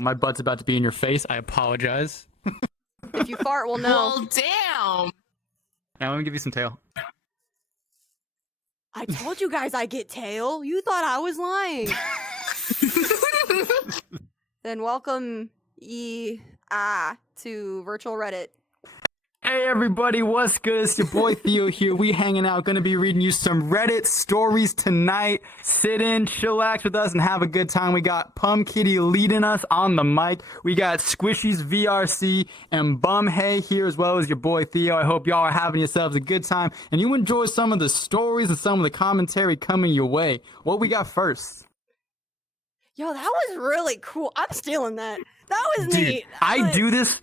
My butt's about to be in your face. I apologize. If you fart, we'll know. Well, damn. Now let me give you some tail. I told you guys I get tail. You thought I was lying. Then welcome to virtual Reddit. Hey everybody, what's good? It's your boy Theo here. We hanging out, gonna be reading you some Reddit stories tonight. Sit in, chillax with us, and have a good time. We got Pum Kitty leading us on the mic. We got Squishy's VRC and Bunhay here, as well as your boy Theo. I hope y'all are having yourselves a good time, and you enjoy some of the stories and some of the commentary coming your way. What we got first? Yo, that was really cool. I'm stealing that. That was Dude, neat. I do this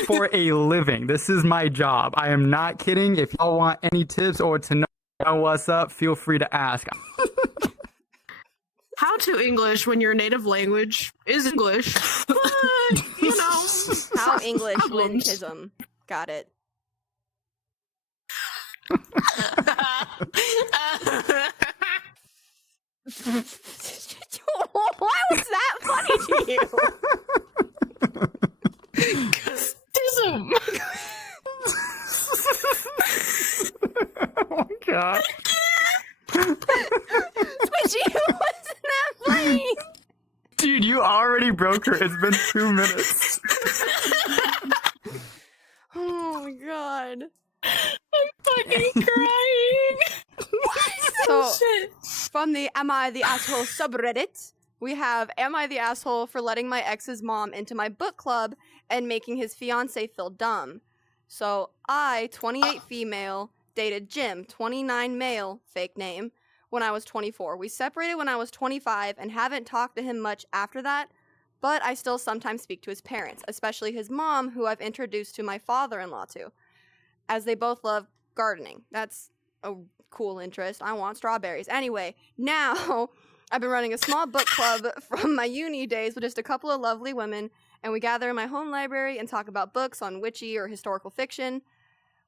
for a living. This is my job. I am not kidding. If y'all want any tips or to know what's up, feel free to ask. How to English when your native language is English. But, you know. How English problems. Linksism. Got it. Why was that funny to you? Custism. Oh my god. Squishy, wasn't that funny? Dude, you already broke her. It's been 2 minutes. Oh my god. Fucking crying. So, Shit. from the Am I the Asshole subreddit, we have Am I the Asshole for letting my ex's mom into my book club and making his fiance feel dumb? So, I, 28 female, dated Jim, 29 male, fake name, when I was 24. We separated when I was 25 and haven't talked to him much after that, but I still sometimes speak to his parents, especially his mom, who I've introduced to my father-in-law to, as they both love gardening. That's a cool interest. I want strawberries. Anyway, now I've been running a small book club from my uni days with just a couple of lovely women, and we gather in my home library and talk about books on witchy or historical fiction.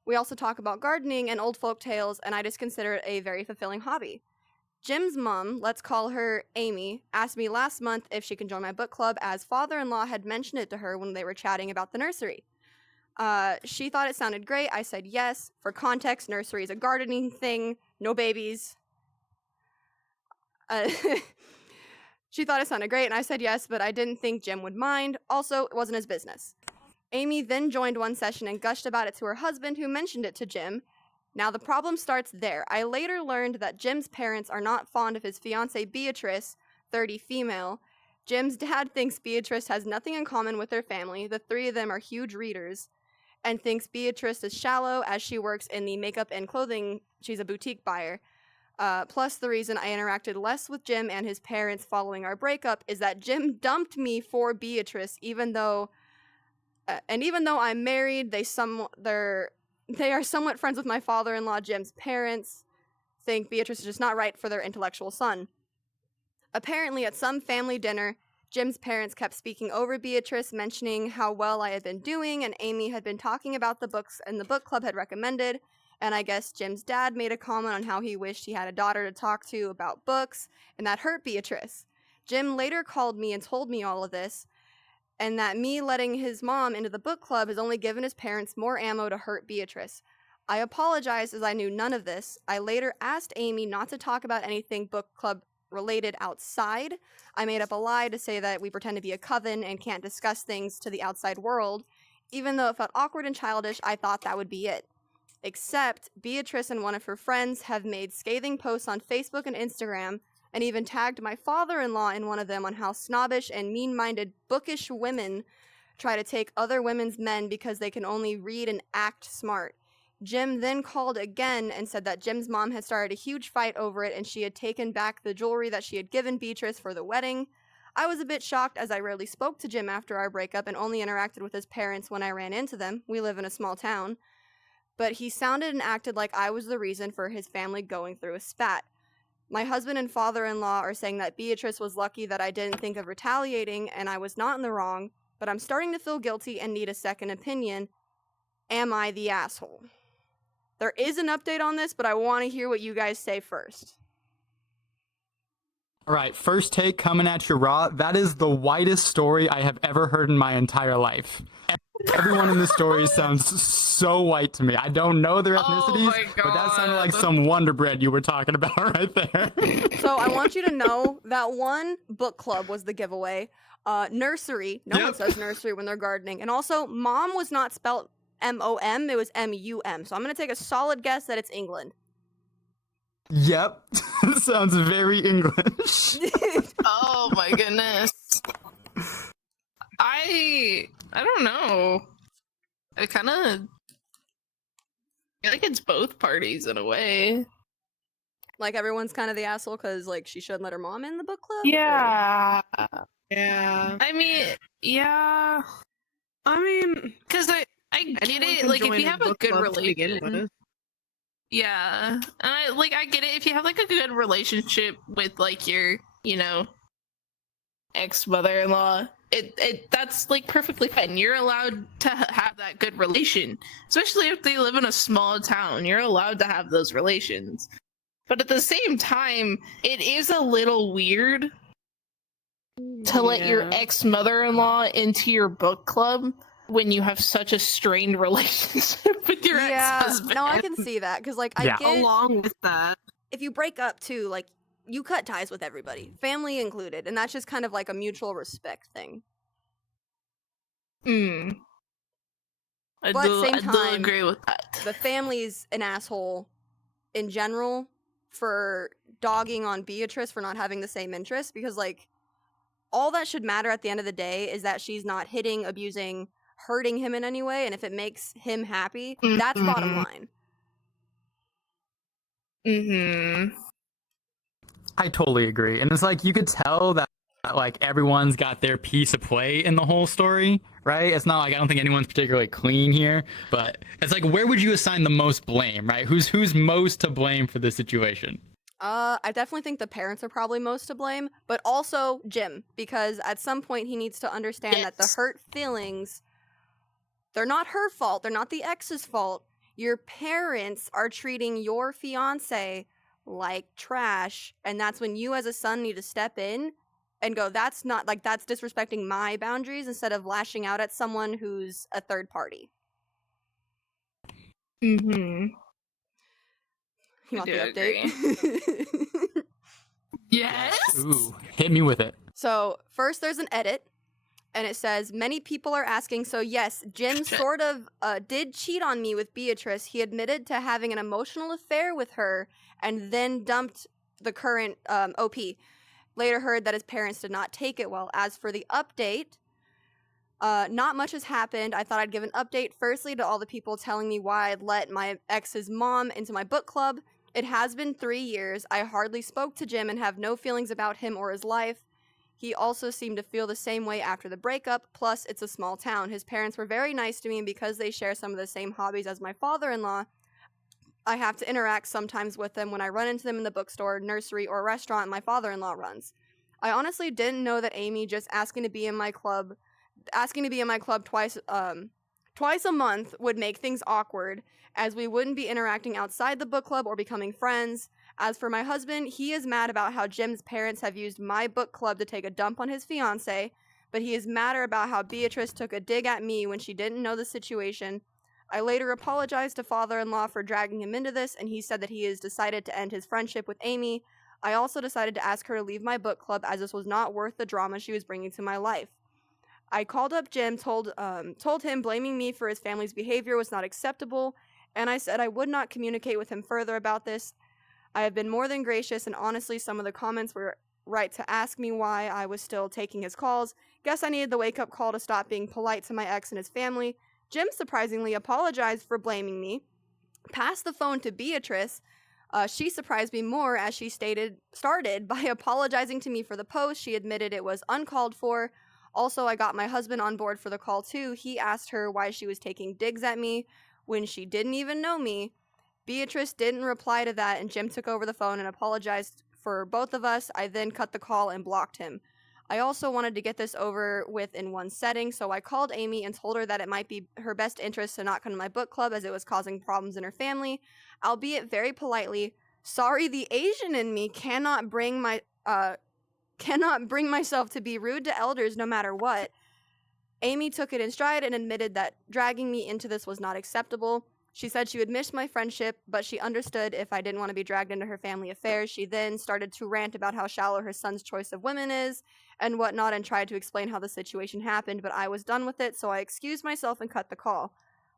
We also talk about gardening and old folk tales, and I just consider it a very fulfilling hobby. Jim's mom, let's call her Amy, asked me last month if she can join my book club, as father-in-law had mentioned it to her when they were chatting about the nursery. She thought it sounded great. I said yes. For context, nursery is a gardening thing. No babies. She thought it sounded great, and I said yes, but I didn't think Jim would mind. Also, it wasn't his business. Amy then joined one session and gushed about it to her husband, who mentioned it to Jim. Now, the problem starts there. I later learned that Jim's parents are not fond of his fiancée Beatrice, 30 female. Jim's dad thinks Beatrice has nothing in common with their family. The three of them are huge readers, and thinks Beatrice is shallow as she works in the makeup and clothing. She's a boutique buyer. Plus, the reason I interacted less with Jim and his parents following our breakup is that Jim dumped me for Beatrice, even though I'm married, they are somewhat friends with my father-in-law. Jim's parents think Beatrice is just not right for their intellectual son. Apparently, at some family dinner, Jim's parents kept speaking over Beatrice, mentioning how well I had been doing, and Amy had been talking about the books and the book club had recommended, and I guess Jim's dad made a comment on how he wished he had a daughter to talk to about books, and that hurt Beatrice. Jim later called me and told me all of this, and that me letting his mom into the book club has only given his parents more ammo to hurt Beatrice. I apologized as I knew none of this. I later asked Amy not to talk about anything book club related outside. I made up a lie to say that we pretend to be a coven and can't discuss things to the outside world. Even though it felt awkward and childish, I thought that would be it. Except, Beatrice and one of her friends have made scathing posts on Facebook and Instagram, and even tagged my father-in-law in one of them on how snobbish and mean-minded bookish women try to take other women's men because they can only read and act smart. Jim then called again and said that Jim's mom had started a huge fight over it and she had taken back the jewelry that she had given Beatrice for the wedding. I was a bit shocked as I rarely spoke to Jim after our breakup and only interacted with his parents when I ran into them. We live in a small town. But he sounded and acted like I was the reason for his family going through a spat. My husband and father-in-law are saying that Beatrice was lucky that I didn't think of retaliating and I was not in the wrong, but I'm starting to feel guilty and need a second opinion. Am I the asshole? There is an update on this, but I want to hear what you guys say first. All right, first take coming at you raw. That is the whitest story I have ever heard in my entire life. Everyone in the story sounds so white to me. I don't know their ethnicities, my but that sounded like God. some Wonder Bread you were talking about right there. So I want you to know that one book club was the giveaway. Nursery. No one Yep. says nursery when they're gardening. And also, mom was not spelled M-O-M. It was M-U-M. So I'm going to take a solid guess that it's England. Yep, sounds very English. Oh my goodness. I don't know. I kind of feel like it's both parties in a way. Like, everyone's kind of the asshole because, like, she shouldn't let her mom in the book club? Yeah. Yeah. I mean, yeah. I mean, Because I get anyone it. can Like, if join you a have a book good club to begin relation. with. Yeah. And I get it. If you have, like, a good relationship with, like, your, ex-mother-in-law, that's, like, perfectly fine. You're allowed to have that good relation. Especially if they live in a small town. You're allowed to have those relations. But at the same time, it is a little weird to let your Yeah. ex-mother-in-law into your book club when you have such a strained relationship with your ex-husband. No, I can see that because, like, I Yeah. get Along with that, if you break up too, like, you cut ties with everybody, family included, and that's just kind of like a mutual respect thing. Mm. I But do, same I do time, agree with that. The family's an asshole in general for dogging on Beatrice for not having the same interests because, like, all that should matter at the end of the day is that she's not hitting, abusing, hurting him in any way, and if it makes him happy, that's bottom Mhm. line. Mm-hmm. I totally agree. And it's like you could tell that like everyone's got their piece of play in the whole story, right? It's not like I don't think anyone's particularly clean here, but it's like where would you assign the most blame, right? Who's most to blame for this situation? I definitely think the parents are probably most to blame, but also Jim, because at some point he needs to understand that the Yes. hurt feelings, they're not her fault, they're not the ex's fault. Your parents are treating your fiance like trash, and that's when you as a son need to step in and go, that's not, like, that's disrespecting my boundaries, instead of lashing out at someone who's a third party. Mm-hmm. You I want do the update? Yes. Ooh, hit me with it. So, first there's an edit, and it says, many people are asking, so yes, Jim Shit. sort of did cheat on me with Beatrice. He admitted to having an emotional affair with her and then dumped the current OP. Later heard that his parents did not take it well. As for the update, not much has happened. I thought I'd give an update firstly to all the people telling me why I'd let my ex's mom into my book club. It has been 3 years. I hardly spoke to Jim and have no feelings about him or his life. He also seemed to feel the same way after the breakup. Plus, it's a small town. His parents were very nice to me, and because they share some of the same hobbies as my father-in-law, I have to interact sometimes with them when I run into them in the bookstore, nursery, or restaurant my father-in-law runs. I honestly didn't know that Amy just asking to be in my club twice a month would make things awkward, as we wouldn't be interacting outside the book club or becoming friends. As for my husband, he is mad about how Jim's parents have used my book club to take a dump on his fiance, but he is madder about how Beatrice took a dig at me when she didn't know the situation. I later apologized to father-in-law for dragging him into this, and he said that he has decided to end his friendship with Amy. I also decided to ask her to leave my book club, as this was not worth the drama she was bringing to my life. I called up Jim, told him blaming me for his family's behavior was not acceptable, and I said I would not communicate with him further about this. I have been more than gracious, and honestly, some of the comments were right to ask me why I was still taking his calls. Guess I needed the wake-up call to stop being polite to my ex and his family. Jim surprisingly apologized for blaming me, passed the phone to Beatrice. She surprised me more, as she started by apologizing to me for the post. She admitted it was uncalled for. Also, I got my husband on board for the call too. He asked her why she was taking digs at me when she didn't even know me. Beatrice didn't reply to that, and Jim took over the phone and apologized for both of us. I then cut the call and blocked him. I also wanted to get this over with in one setting, so I called Amy and told her that it might be her best interest to not come to my book club, as it was causing problems in her family, albeit very politely. Sorry, the Asian in me cannot bring cannot bring myself to be rude to elders no matter what. Amy took it in stride and admitted that dragging me into this was not acceptable. She said she would miss my friendship, but she understood if I didn't want to be dragged into her family affairs. She then started to rant about how shallow her son's choice of women is and whatnot, and tried to explain how the situation happened, but I was done with it, so I excused myself and cut the call.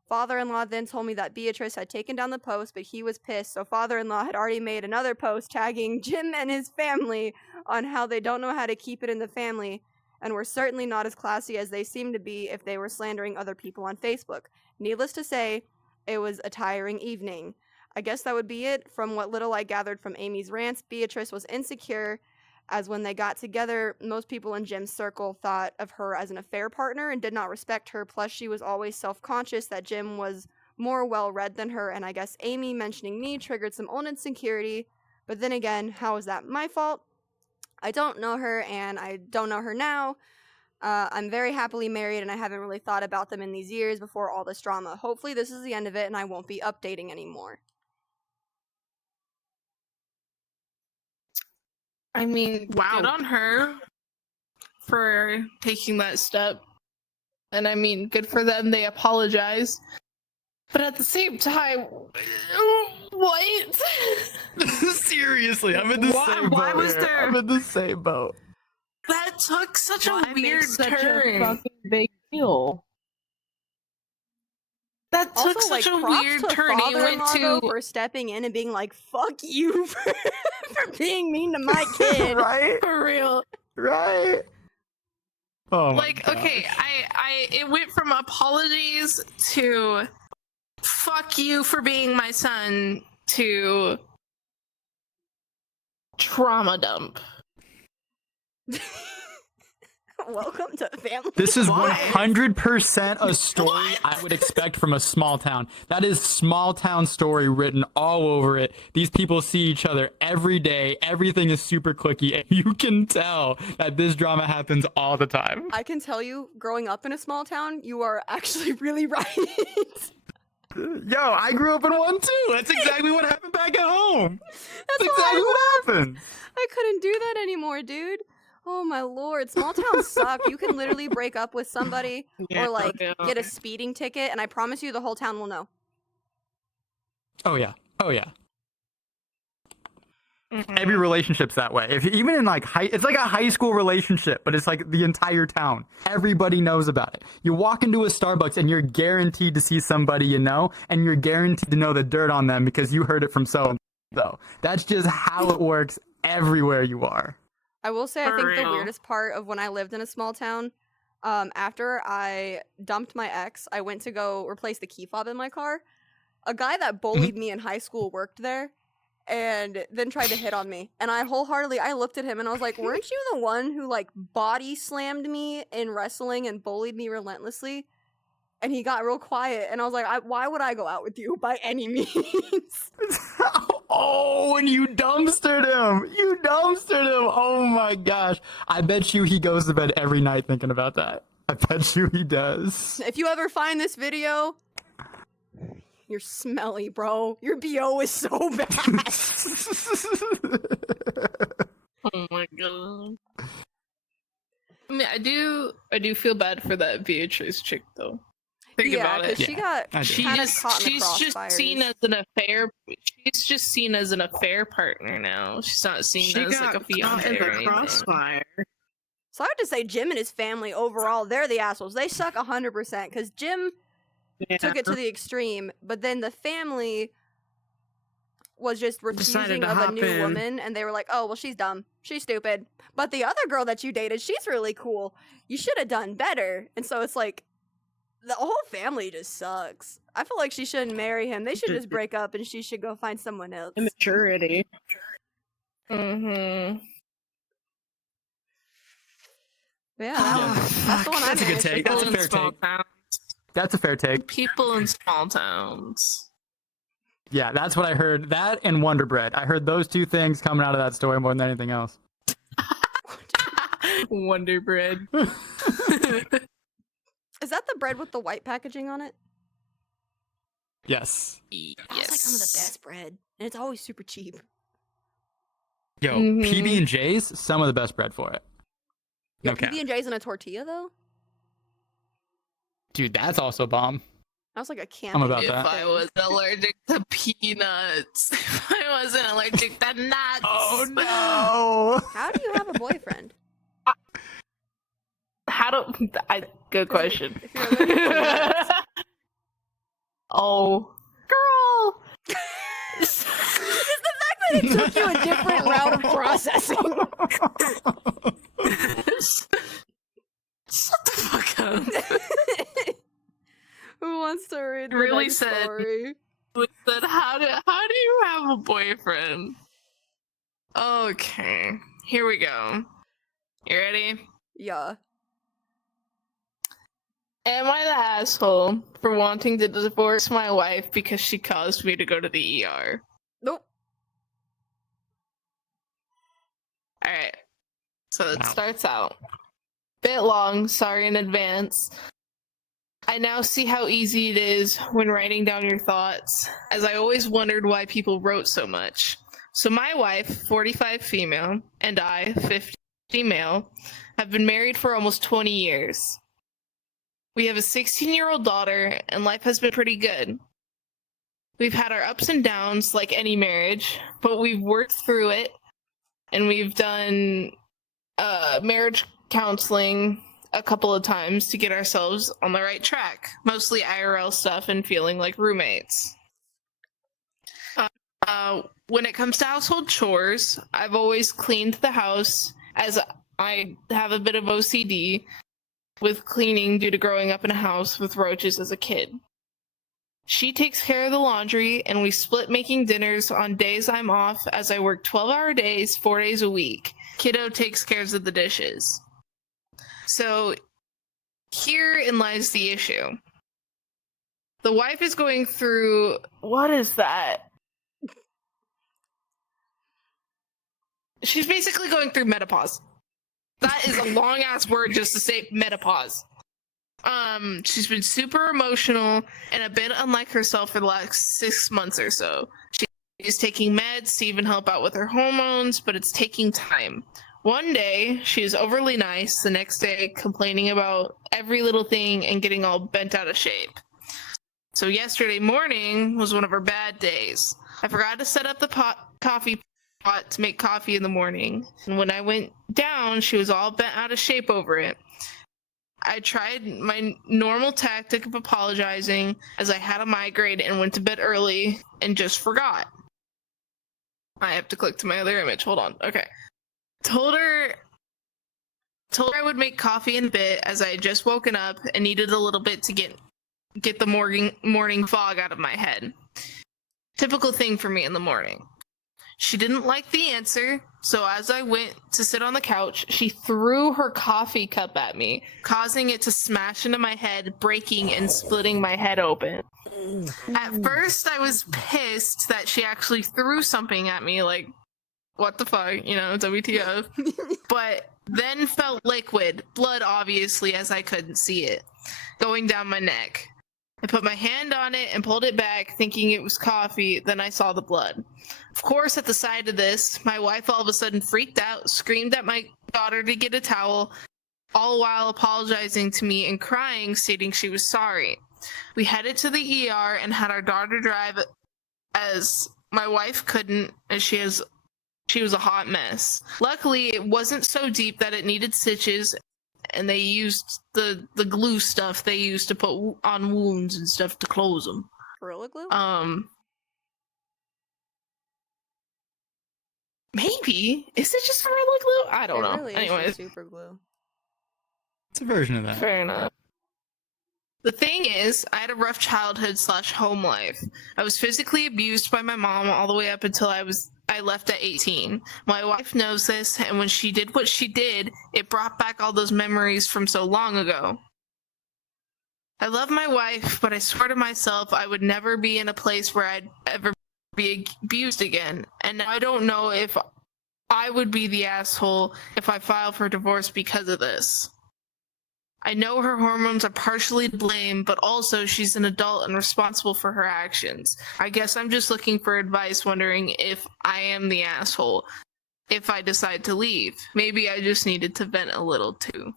Father-in-law then told me that Beatrice had taken down the post, but he was pissed, so father-in-law had already made another post tagging Jim and his family on how they don't know how to keep it in the family, and were certainly not as classy as they seemed to be if they were slandering other people on Facebook. Needless to say, it was a tiring evening. I guess that would be it. From what little I gathered from Amy's rants, Beatrice was insecure, as when they got together, most people in Jim's circle thought of her as an affair partner and did not respect her, plus she was always self-conscious that Jim was more well-read than her, and I guess Amy mentioning me triggered some old insecurity, but then again, how is that my fault? I don't know her, and I don't know her now. I'm very happily married, and I haven't really thought about them in these years before all this drama. Hopefully this is the end of it, and I won't be updating anymore. I mean, Wow. good on her for taking that step. And I mean, good for them, they apologize. But at the same time, what? Seriously, I'm in the same boat. Why was here. there- I'm in the same boat. That took such Why a make weird such a turn. fucking big deal. That took Also, like, such a props weird to turn. He went father-in-law, though, to for stepping in and being like, fuck you for, for being mean to my kid. Right? for real. Right? Oh, my Like, okay, gosh. it went from apologies to fuck you for being my son to trauma dump. Welcome to family. This is Why? 100% a story I would expect from a small town. That is small town story written all over it. These people see each other every day. Everything is super clicky. And you can tell that this drama happens all the time. I can tell you, growing up in a small town, you are actually really right. Yo, I grew up in one too. That's exactly what happened back at home. That's exactly why what happened. I couldn't do that anymore, dude. Oh my lord, small towns suck. You can literally break up with somebody Yeah, or like yeah. get a speeding ticket, and I promise you the whole town will know. Oh yeah. Oh yeah. Mhm. Every relationship's that way. If even in like it's like a high school relationship, but it's like the entire town. Everybody knows about it. You walk into a Starbucks and you're guaranteed to see somebody you know, and you're guaranteed to know the dirt on them because you heard it from so and so. That's just how it works everywhere you are. I will say, I For think the real. weirdest part of when I lived in a small town, after I dumped my ex, I went to go replace the key fob in my car. A guy that bullied me in high school worked there, and then tried to hit on me. And I looked at him and I was like, weren't you the one who like body slammed me in wrestling and bullied me relentlessly? And he got real quiet, and I was like, why would I go out with you by any means? Oh, and you dumpstered him. You dumpstered him. Oh my gosh. I bet you he goes to bed every night thinking about that. I bet you he does. If you ever find this video, you're smelly, bro. Your BO is so bad. Oh my god. I mean, I do feel bad for that Beatrice chick though. Think yeah, about it. because she got I do. kind of caught in the She's just crossfires. seen as an affair. She's just seen as an affair partner now. She's not seen She as got like a caught fiance in or the anything. crossfire. So I have to say, Jim and his family overall, they're the assholes. They suck 100% because Jim Yeah. took it to the extreme, but then the family was just refusing to of a hop new in. woman, and they were like, oh, well, she's dumb. She's stupid. But the other girl that you dated, she's really cool. You should have done better. And so it's like, the whole family just sucks. I feel like she shouldn't marry him. They should just break up, and she should go find someone else. Immaturity. Mm-hmm. But yeah, Yeah. that's the one I That's a good managed to take. That's a find. fair small take. towns. That's a fair take. People in small towns. Yeah, that's what I heard. That and Wonder Bread. I heard those two things coming out of that story more than anything else. Wonder Bread. Is that the bread with the white packaging on it? Yes. That's like some of the best bread, and it's always super cheap. Yo, Mhm. PB&J's, some of the best bread for it. Yeah, No cap. PB&J's in a tortilla though. Dude, that's also bomb. That was like a camping. about If that. I was allergic to peanuts, if I wasn't allergic to nuts. Oh no! How do you have a boyfriend? Good question. If you're allergic to nuts. Oh, girl. Just the fact that it took you a different route of processing. Shut the fuck up. Who wants to read the Really next said- story? Said, how do you have a boyfriend? Okay, here we go. You ready? Yeah. Am I the asshole for wanting to divorce my wife because she caused me to go to the ER? Nope. Alright. So it Wow. starts out. Bit long, sorry in advance. I now see how easy it is when writing down your thoughts, as I always wondered why people wrote so much. So my wife, 45 female, and I, 50 male, have been married for almost 20 years. We have a 16-year-old daughter, and life has been pretty good. We've had our ups and downs like any marriage, but we've worked through it, and we've done marriage counseling a couple of times to get ourselves on the right track. Mostly IRL stuff and feeling like roommates. When it comes to household chores, I've always cleaned the house, as I have a bit of OCD with cleaning due to growing up in a house with roaches as a kid. She takes care of the laundry, and we split making dinners on days I'm off, as I work 12-hour days, 4 days a week. Kiddo takes care of the dishes. So herein lies the issue. The wife is going through... What is that? She's basically going through menopause. That is a long-ass word just to say menopause. She's been super emotional and a bit unlike herself for the last 6 months or so. She's taking meds to even help out with her hormones, but it's taking time. One day, she's overly nice, the next day, complaining about every little thing and getting all bent out of shape. So yesterday morning was one of her bad days. I forgot to set up the coffee pot to make coffee in the morning, and when I went down, she was all bent out of shape over it. I tried my normal tactic of apologizing, as I had a migraine and went to bed early and just forgot. I have to click to my other image. Hold on. Okay. Told her I would make coffee in a bit, as I had just woken up and needed a little bit to get the morning fog out of my head. Typical thing for me in the morning. She didn't like the answer, so as I went to sit on the couch, she threw her coffee cup at me, causing it to smash into my head, breaking and splitting my head open. At first, I was pissed that she actually threw something at me, like, what the fuck, you know, WTF. But then felt liquid, blood obviously, as I couldn't see it, going down my neck. I put my hand on it and pulled it back, thinking it was coffee, then I saw the blood. Of course, at the sight of this, my wife all of a sudden freaked out, screamed at my daughter to get a towel, all while apologizing to me and crying, stating she was sorry. We headed to the ER and had our daughter drive, as my wife couldn't, as she was a hot mess. Luckily, it wasn't so deep that it needed stitches, and they used the glue stuff they used to put on wounds and stuff to close them. Gorilla glue? Maybe. Is it just Gorilla Glue? I don't know. Really Anyways, is super glue. It's a version of that. fair enough. The thing is, I had a rough childhood / home life. I was physically abused by my mom all the way up until I left at 18. My wife knows this, and when she did what she did, it brought back all those memories from so long ago. I love my wife, but I swear to myself I would never be in a place where I'd ever be abused again. And now I don't know if I would be the asshole if I file for divorce because of this. I know her hormones are partially to blame, but also she's an adult and responsible for her actions. I guess I'm just looking for advice, wondering if I am the asshole. if I decide to leave. Maybe I just needed to vent a little too.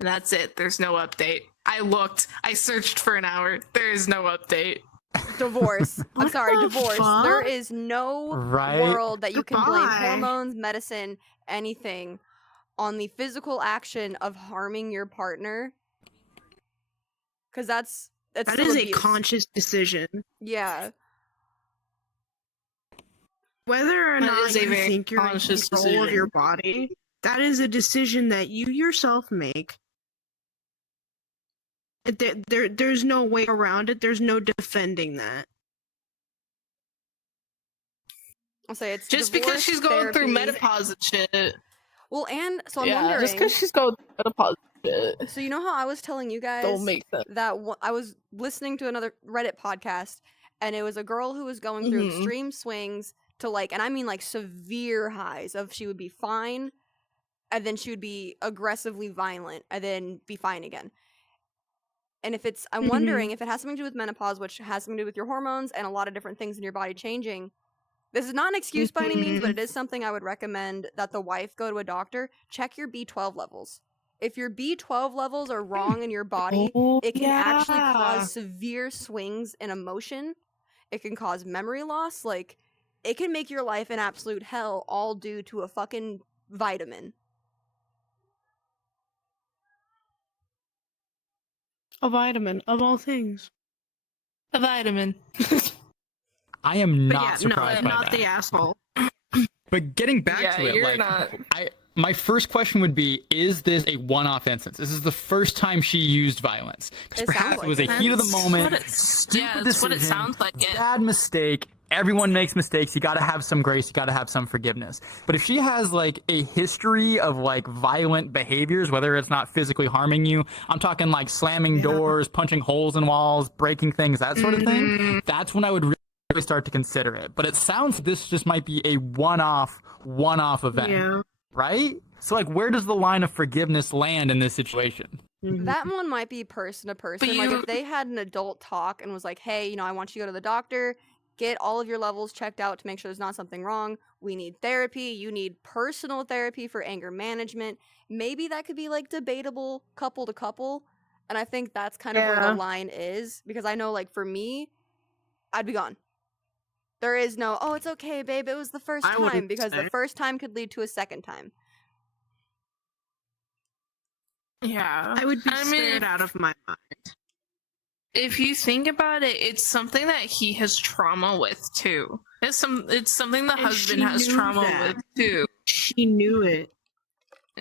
And that's it. There's no update. I searched for an hour. There is no update. Divorce. I'm What sorry, the divorce. fuck? There is no Right? world that you can blame Goodbye. hormones, medicine, anything on the physical action of harming your partner. Because that's That still is a abuse. conscious decision. Yeah. Whether or That not is a you very think you're in conscious control of decision. your body, that is a decision that you yourself make. There's no way around it. There's no defending that. I'll say it's Just divorce, because she's going through therapy. menopause and shit. Well, and so I'm Yeah, wondering. just because she's going through menopause and shit. So you know how I was telling you guys Don't make sense. that I was listening to another Reddit podcast, and it was a girl who was going through Mhm. extreme swings to like, and I mean like severe highs of she would be fine, and then she would be aggressively violent, and then be fine again. And if it's, I'm wondering if it has something to do with menopause, which has something to do with your hormones and a lot of different things in your body changing. This is not an excuse by any means, but it is something I would recommend that the wife go to a doctor. Check your B12 levels. If your B12 levels are wrong in your body, it can actually cause severe swings in emotion. It can cause memory loss. Like, it can make your life an absolute hell, all due to a fucking vitamin. A vitamin, of all things. A vitamin. I am But not yeah, surprised no, by not that. the asshole. But getting back Yeah, to it, you're like, not. my first question would be: is this a one-off instance? This is the first time she used violence, because It perhaps sounds it like was a it. heat of the That's moment, what it- stupid yeah, that's decision, what it sounds like. It. bad mistake. Everyone makes mistakes. You got to have some grace. You got to have some forgiveness. But if she has like a history of like violent behaviors, whether it's not physically harming you, I'm talking like slamming doors, punching holes in walls, breaking things, that sort of thing. That's when I would really start to consider it. But it sounds like this just might be a one-off event, Yeah. right? So like, where does the line of forgiveness land in this situation? That one might be person to person. Like, if they had an adult talk and was like, hey, you know, I want you to go to the doctor, get all of your levels checked out to make sure there's not something wrong. We need therapy. You need personal therapy for anger management. Maybe that could be like debatable couple to couple. And I think that's kind of where Yeah. the line is, because I know, like, for me, I'd be gone. There is no, oh, it's okay, babe, it was the first I wouldn't time, because the say. first time could lead to a second time. Yeah. I would be I mean, scared out of my mind. if you think about it, it's something that he has trauma with too. It's something the And husband she has knew trauma that. with too. She knew it.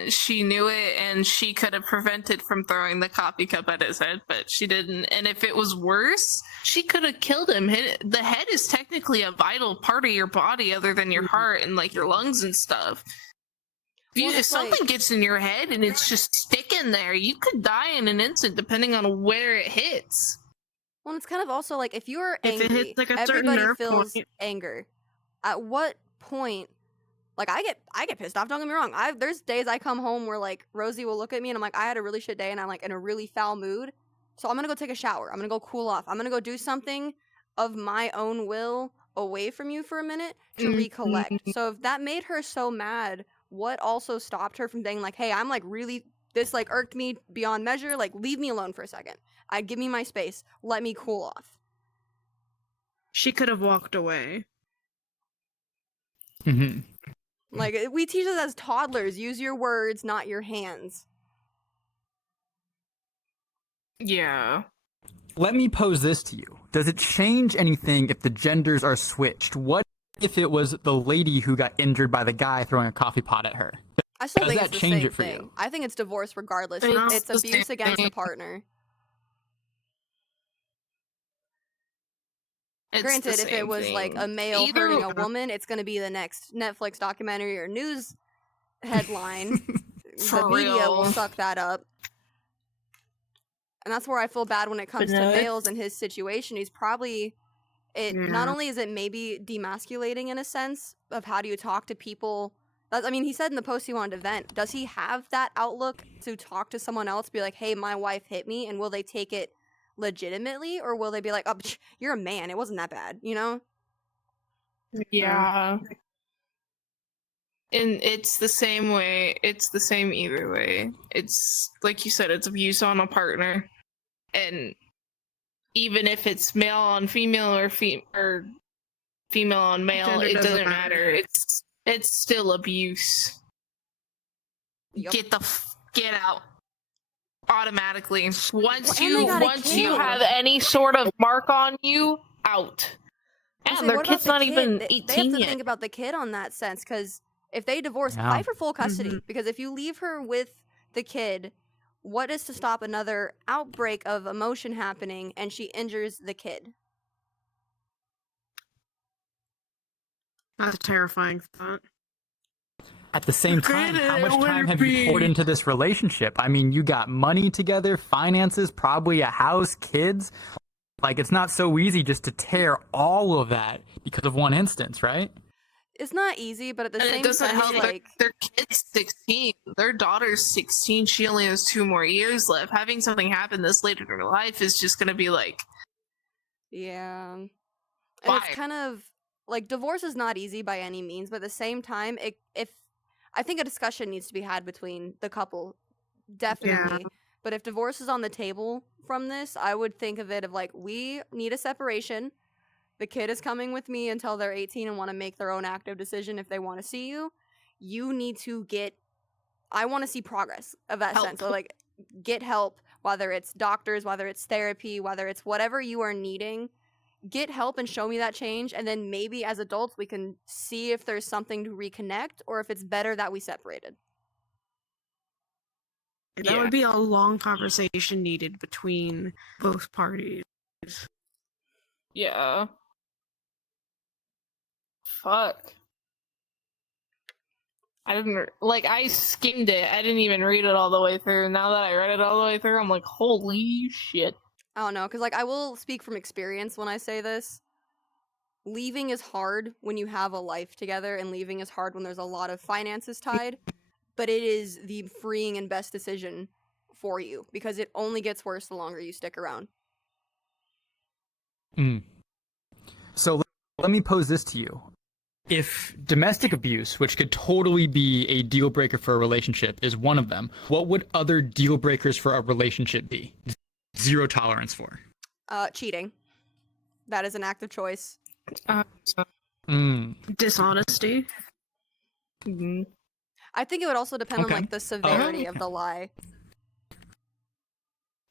She knew it, and she could have prevented from throwing the coffee cup at his head, but she didn't. And if it was worse, she could have killed him. The head is technically a vital part of your body, other than your heart and like your lungs and stuff. Well, If it's something like- gets in your head and it's just sticking there, you could die in an instant, depending on where it hits. Well, it's kind of also like, if you're If it angry, hits, like, a certain everybody nerve feels point- anger. At what point? Like, I get pissed off. Don't get me wrong. There's days I come home where like Rosie will look at me and I'm like, I had a really shit day and I'm like in a really foul mood, so I'm gonna go take a shower. I'm gonna go cool off. I'm gonna go do something of my own will away from you for a minute to recollect. So if that made her so mad, what also stopped her from saying like, hey, I'm like really, this like irked me beyond measure. Like, leave me alone for a second. Give me my space. Let me cool off. She could have walked away. Mm-hmm. Like, we teach us as toddlers, use your words, not your hands. Yeah. Let me pose this to you. Does it change anything if the genders are switched? What if it was the lady who got injured by the guy throwing a coffee pot at her? I still Does think that it's the change same it for thing. you? I think it's divorce regardless. It's It's the abuse same against the thing. partner. It's Granted, the if it same was like a thing. male Either hurting a or. woman, it's going to be the next Netflix documentary or news headline. For The media will real. suck that up. And that's where I feel bad when it comes no, to it's- males in his situation. He's probably not only is it maybe demasculating in a sense of how do you talk to people. I mean, he said in the post he wanted to vent. Does he have that outlook to talk to someone else, be like, hey, my wife hit me, and will they take it legitimately, or will they be like, oh, you're a man, it wasn't that bad, you know? Yeah. And it's the same way. It's the same either way. It's like you said, it's abuse on a partner, and even if it's male on female or female on male, Gender it doesn't doesn't matter. matter. It's still abuse. Yup. Get out automatically. Once Well, and they got a once you kid. have any sort of mark on you, out. I was And saying, their what about kid's the not kid? even They have 18 to yet. think about the kid on that sense, because if they divorce, Yeah. fight for full custody. Because if you leave her with the kid, what is to stop another outbreak of emotion happening and she injures the kid? That's a terrifying thought. At the same time, Granted, how it much time wouldn't have you poured be- into this relationship? I mean, you got money together, finances, probably a house, kids. Like, it's not so easy just to tear all of that because of one instance, right? It's not easy, but at the And same it doesn't time, help it's that like, their kid's 16. Their daughter's 16. She only has 2 more years left. Having something happen this late in her life is just going to be like, yeah. And Why? it's kind of like, divorce is not easy by any means, but at the same time, if I think a discussion needs to be had between the couple, definitely. But if divorce is on the table from this, I would think of it of like, we need a separation. The kid is coming with me until they're 18 and want to make their own active decision if they want to see you. You need to I want to see progress of that Help. sense. So like, get help, whether it's doctors, whether it's therapy, whether it's whatever you are needing. Get help and show me that change, and then maybe as adults we can see if there's something to reconnect or if it's better that we separated. That Yeah. would be a long conversation needed between both parties. yeah. Fuck. I skimmed it. I didn't even read it all the way through. Now that I read it all the way through, I'm like, holy shit. I don't know, because like, I will speak from experience when I say this. Leaving is hard when you have a life together, and leaving is hard when there's a lot of finances tied, but it is the freeing and best decision for you, because it only gets worse the longer you stick around. So let me pose this to you. If domestic abuse, which could totally be a deal breaker for a relationship, is one of them, what would other deal breakers for a relationship be? Zero tolerance for. Cheating. That is an active choice. Dishonesty. Mhm. I think it would also depend Okay. on like the severity of the lie.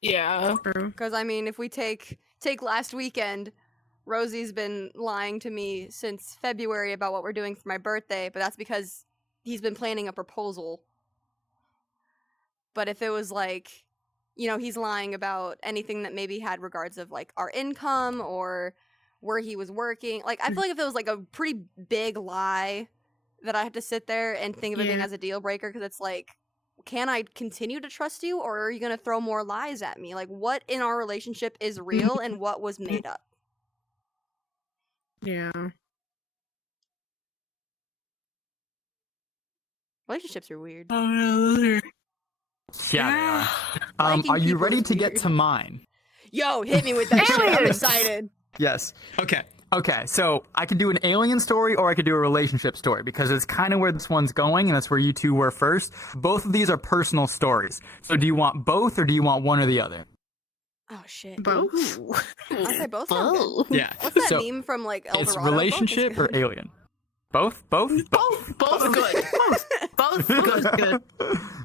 Yeah. True. Because I mean, if we take last weekend, Rosie's been lying to me since February about what we're doing for my birthday, but that's because he's been planning a proposal. But if it was like, he's lying about anything that maybe had regards of like our income or where he was working, like I feel like if it was like a pretty big lie that I had to sit there and think of it being Yeah. as a deal breaker, because it's like, can I continue to trust you, or are you going to throw more lies at me? Like, what in our relationship is real and what was made up? Yeah. Relationships are weird. Oh no. Yeah, they are. Liking Are you people ready is to get weird. to mine? Yo, hit me with that shit. I'm excited. Yes. Okay, so I could do an alien story or I could do a relationship story because it's kind of where this one's going and that's where you two were first. Both of these are personal stories. So do you want both or do you want one or the other? Oh, shit. Both. I'll say both sound good. Yeah. What's that so meme from, like, El it's Dorado? relationship or alien? Both? Both good. Both good.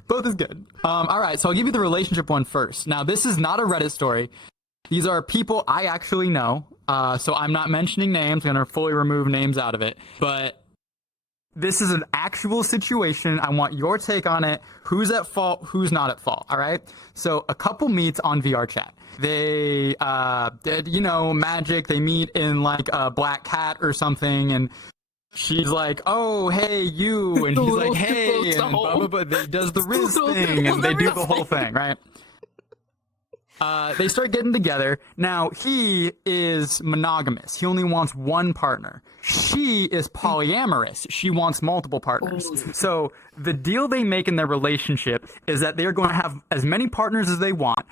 Both is good. All right, so I'll give you the relationship one first. Now, this is not a Reddit story. These are people I actually know, so I'm not mentioning names. I'm going to fully remove names out of it. But this is an actual situation. I want your take on it. Who's at fault? Who's not at fault? All right? So a couple meets on VR chat. They did, magic. They meet in, like, a black cat or something, and she's like, "Oh, hey, you," and he's like, "Hey," and blah, blah, blah. They does the Riz thing, and they do the whole thing, right? They start getting together. Now, he is monogamous. He only wants one partner. She is polyamorous. She wants multiple partners. So the deal they make in their relationship is that they're going to have as many partners as they want,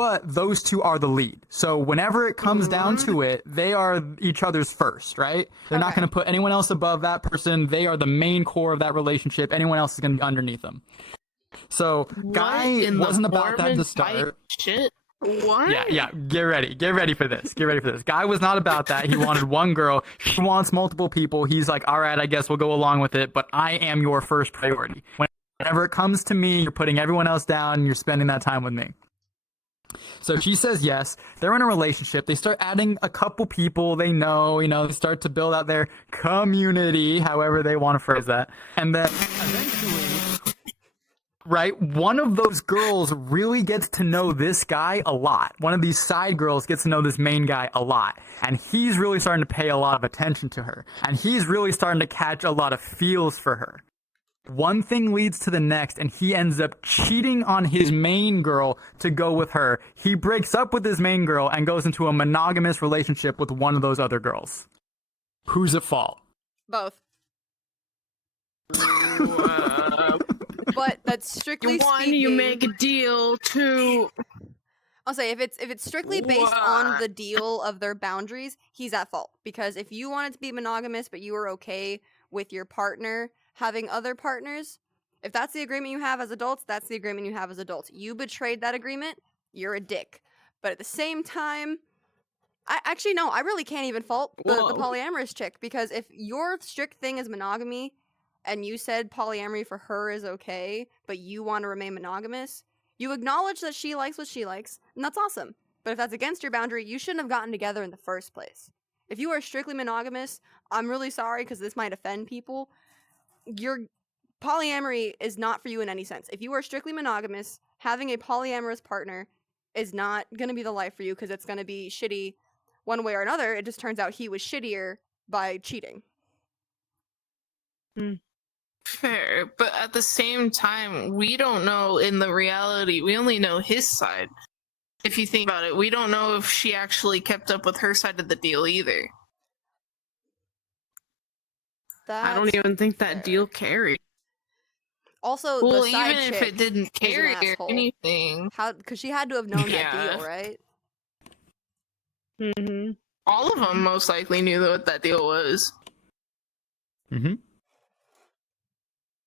but those two are the lead. So whenever it comes down to it, they are each other's first, right? They're not Okay. going to put anyone else above that person. They are the main core of that relationship. Anyone else is going to be underneath them. So Guy What in the wasn't about that to Mormon start. Bible shit? What? Yeah. Get ready for this. Guy was not about that. He wanted one girl. She wants multiple people. He's like, all right, I guess we'll go along with it, but I am your first priority. Whenever it comes to me, you're putting everyone else down and you're spending that time with me. So she says yes. They're in a relationship. They start adding a couple people they know, they start to build out their community, however they want to phrase that. And then eventually, right, one of those girls really gets to know this guy a lot. One of these side girls gets to know this main guy a lot. And he's really starting to pay a lot of attention to her. And he's really starting to catch a lot of feels for her. One thing leads to the next, and he ends up cheating on his main girl to go with her. He breaks up with his main girl and goes into a monogamous relationship with one of those other girls. Who's at fault? Both. But that's strictly One, speaking. you make a deal. Two, I'll say if it's strictly based on the deal of their boundaries, he's at fault. Because if you wanted to be monogamous, but you were okay with your partner having other partners, if that's the agreement you have as adults, that's the agreement you have as adults. You betrayed that agreement, you're a dick. But at the same time, I really can't even fault the polyamorous chick, because if your strict thing is monogamy and you said polyamory for her is okay, but you want to remain monogamous, you acknowledge that she likes what she likes, and that's awesome. But if that's against your boundary, you shouldn't have gotten together in the first place. If you are strictly monogamous, I'm really sorry because this might offend people. Your polyamory is not for you in any sense. If you are strictly monogamous, having a polyamorous partner is not going to be the life for you, because it's going to be shitty one way or another. It just turns out he was shittier by cheating. Fair, but at the same time, we don't know in the reality. We only know his side. If you think about it, we don't know if she actually kept up with her side of the deal either. I don't even think that deal carried. Also, Well, the side even if chick it didn't is an carry or asshole. anything, How? Because she had to have known that Yeah. deal, right? Mm-hmm. all of them most likely knew what that deal was. Mm-hmm.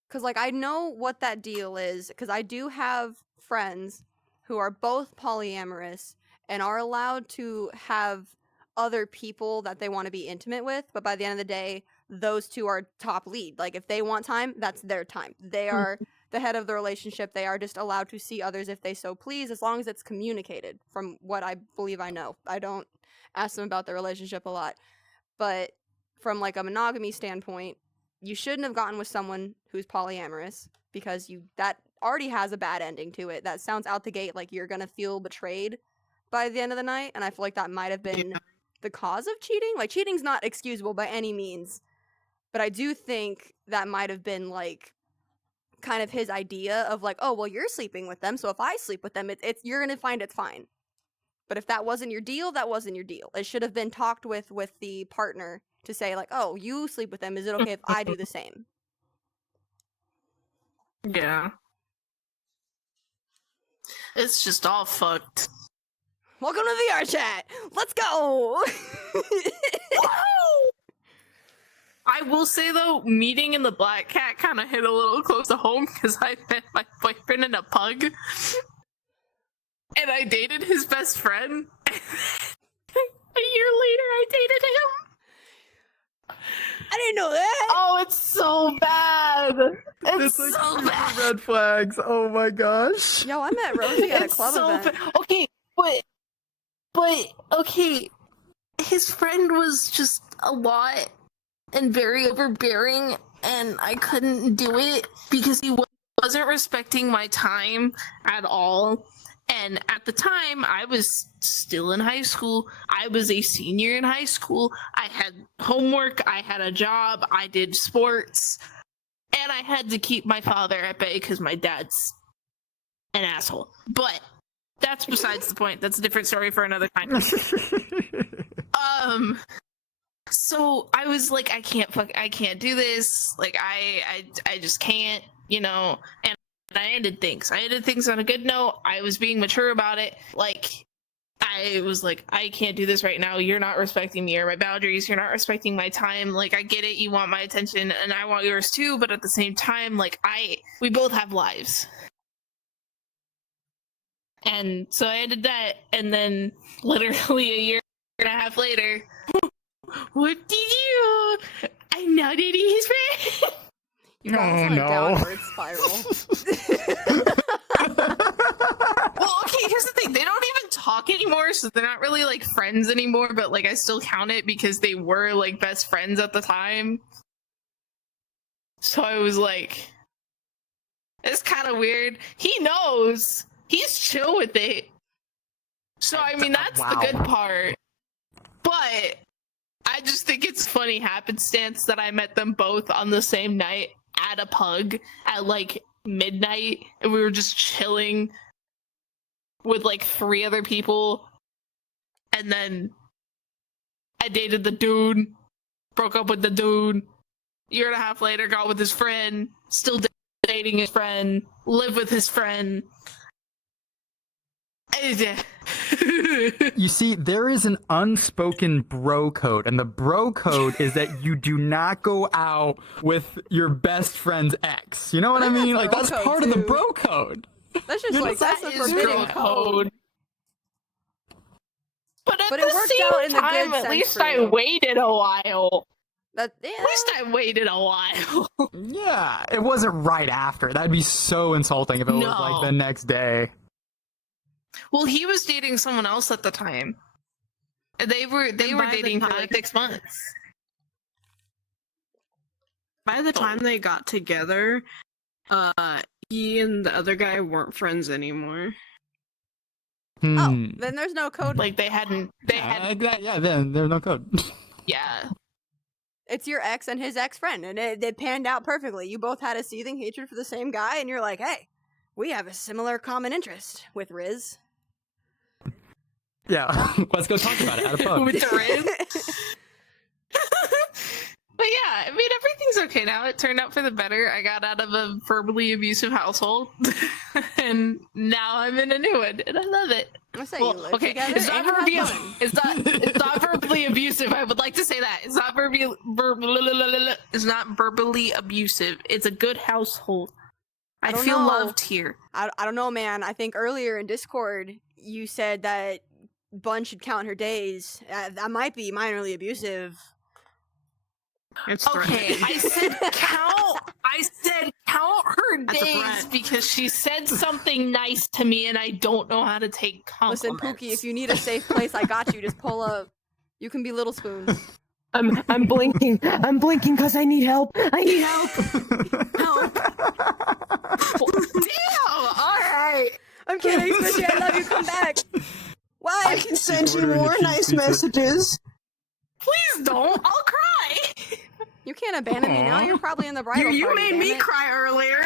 Because, I know what that deal is, because I do have friends who are both polyamorous and are allowed to have other people that they want to be intimate with, but by the end of the day, those two are top lead. If they want time, that's their time. They are the head of the relationship. They are just allowed to see others if they so please, as long as it's communicated, from what I believe I know. I don't ask them about their relationship a lot. But from, a monogamy standpoint, you shouldn't have gotten with someone who's polyamorous, because that already has a bad ending to it. That sounds out the gate like you're gonna feel betrayed by the end of the night, and I feel like that might have been the cause of cheating. Cheating's not excusable by any means, but I do think that might have been kind of his idea of oh, well, you're sleeping with them, so if I sleep with them, it's you're gonna find it's fine. But if that wasn't your deal, that wasn't your deal. It should have been talked with the partner to say oh, you sleep with them, is it okay if I do the same? Yeah. It's just all fucked. Welcome to the VR chat. Let's go. I will say though, meeting in the Black Cat kind of hit a little close to home, because I met my boyfriend in a pug, and I dated his best friend. A year later, I dated him. I didn't know that. Oh, it's so bad. It's It's so super bad. red flags. Oh my gosh. Yo, I met Rosie at a It's club so event. bad. Okay, but okay, his friend was just a lot and very overbearing, and I couldn't do it because he wasn't respecting my time at all. And at the time, I was still in high school. I was a senior in high school. I had homework. I had a job. I did sports. And I had to keep my father at bay because my dad's an asshole. But that's besides the point. That's a different story for another time. So I was like, I can't do this. I just can't, And I ended things. I ended things on a good note. I was being mature about it. Like, I was like, I can't do this right now. You're not respecting me or my boundaries. You're not respecting my time. Like, I get it. You want my attention and I want yours too. But at the same time, like, we both have lives. And so I ended that. And then literally a year and a half later, what did you do? I'm not dating his friend. You got us on a downward spiral. Well, okay, here's the thing. They don't even talk anymore, so they're not really, like, friends anymore, but, like, I still count it because they were, like, best friends at the time. So I was like, it's kind of weird. He knows. He's chill with it. So, I mean, that's the good part. But I just think it's funny happenstance that I met them both on the same night at a pug at, like, midnight, and we were just chilling with, like, 3 other people, and then I dated the dude, broke up with the dude, year and a half later, got with his friend, still dating his friend, live with his friend. You see, there is an unspoken bro code, and the bro code is that you do not go out with your best friend's ex. You know what I mean? Like, that's part of the bro code. That's just like, that's a forbidden code. But at But it the worked out same in the good time, at sense least for I you. waited a while. That, At least I waited a while. Yeah, it wasn't right after. That'd be so insulting if it was like the next day. Well, he was dating someone else at the time. They were dating for like 6 months. By the time they got together, he and the other guy weren't friends anymore. oh, then there's no code. Like they hadn't. Yeah, then there's no code. Yeah. It's your ex and his ex-friend, and it panned out perfectly. You both had a seething hatred for the same guy, and you're like, hey, we have a similar common interest with Riz. Yeah, let's go talk about it at a pub. With the Riz. But yeah, I mean, everything's okay now. It turned out for the better. I got out of a verbally abusive household, and now I'm in a new one, and I love it. I say Well, you live okay, together it's not and you have fun. it's not verbally abusive. I would like to say that it's not it's not verbally abusive. It's a good household. I don't feel know. loved here. I don't know, man. I think earlier in Discord, you said that Bun should count her days. That might be minorly abusive. It's Okay, I said count. I said count her That's a days threat. because she said something nice to me, and I don't know how to take Listen, compliments. Pookie, if you need a safe place, I got you. Just pull up. You can be Little Spoon. I'm blinking. I'm blinking because I need help. I need help. Help! Damn! All right. I'm kidding, Squishy. I love you. Come back. Why? I can send you ordering more a cheese nice pizza. messages. Please don't. I'll cry. You can't abandon me now. You're probably in the bridal You party. made damn me it. cry earlier.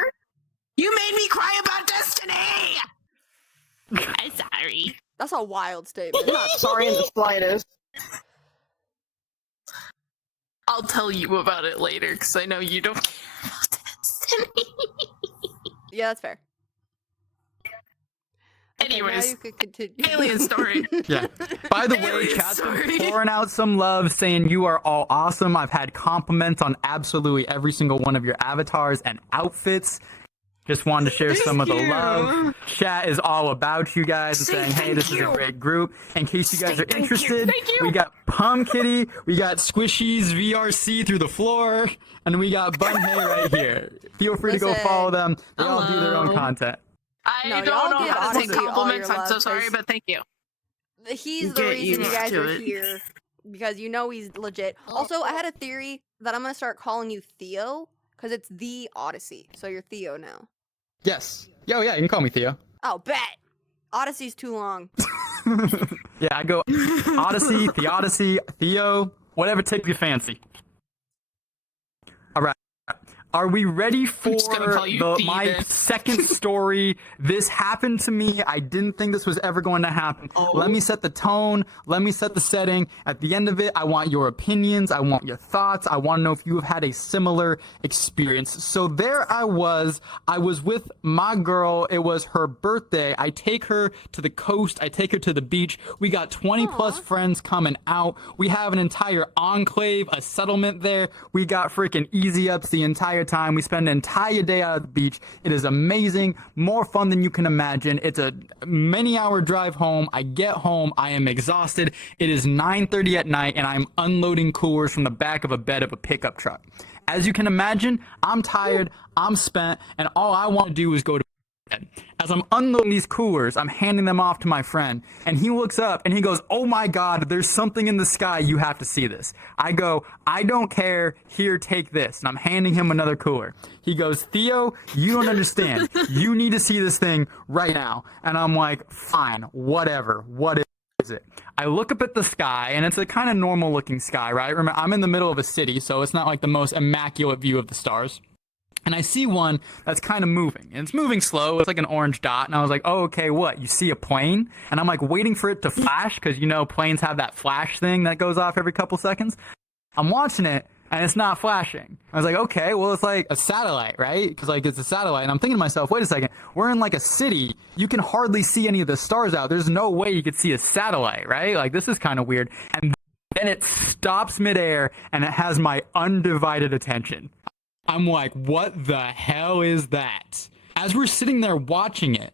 You made me cry about Destiny. I'm sorry. That's a wild statement. Not sorry in the slightest. I'll tell you about it later because I know you don't care about Destiny. Yeah, that's fair. Okay, now Anyways, you could continue. alien story. Yeah. By the way, Alien chat's been story. pouring out some love, saying you are all awesome. I've had compliments on absolutely every single one of your avatars and outfits. Just wanted to share some of the you. love. Chat is all about you guys and Say saying, hey, thank this is you. a great group. In case you guys Say are thank you. interested, Thank you. we got Pum Kitty, we got Squishy's VRC through the floor, and we got Bunhay right here. Feel free to go Listen. follow them. They all do their own Hello. content. I No, y'all don't know give how to take Odyssey all compliments. your I'm so love, sorry, 'cause- but thank you. He's the Get reason you used guys to are it. here. Because you know he's legit. Also, I had a theory that I'm going to start calling you Theo. Because it's the Odyssey. So you're Theo now. Yes. Yo, yeah, you can call me Theo. Oh, bet. Odyssey's too long. Yeah, I go Odyssey, TheOdicy, Theo, whatever tickles your fancy. All right. Are we ready for just gonna call you my Steven. second story? This happened to me. I didn't think this was ever going to happen. Let me set the tone. Let me set the setting. At the end of it, I want your opinions. I want your thoughts. I want to know if you have had a similar experience. So there I was. I was with my girl. It was her birthday. I take her to the coast. I take her to the beach. We got 20 plus friends coming out. We have an entire enclave, a settlement there. We got freaking easy ups the entire time. We spend an entire day out at the beach. It is amazing, more fun than you can imagine. It's a many-hour drive home. I get home, I am exhausted. It is 9:30 at night, and I'm unloading coolers from the back of a bed of a pickup truck. As you can imagine, I'm tired, I'm spent, and all I want to do is go to bed. As I'm unloading these coolers, I'm handing them off to my friend, and he looks up and he goes, "Oh my God, there's something in the sky. You have to see this." I go, "I don't care. Here, take this." And I'm handing him another cooler. He goes, "Theo, you don't understand. You need to see this thing right now." And I'm like, "Fine, whatever. What is it?" I look up at the sky, and it's a kind of normal looking sky, right? Remember, I'm in the middle of a city, so it's not like the most immaculate view of the stars. And I see one that's kind of moving. And it's moving slow. It's like an orange dot. And I was like, "Oh, okay, what? You see a plane?" And I'm like waiting for it to flash because, you know, planes have that flash thing that goes off every couple seconds. I'm watching it, and it's not flashing. I was like, okay, well, it's like a satellite, right? Because, like, it's a satellite. And I'm thinking to myself, wait a second. We're in, like, a city. You can hardly see any of the stars out. There's no way you could see a satellite, right? Like, this is kind of weird. And then it stops midair, and it has my undivided attention. I'm like, what the hell is that? As we're sitting there watching it,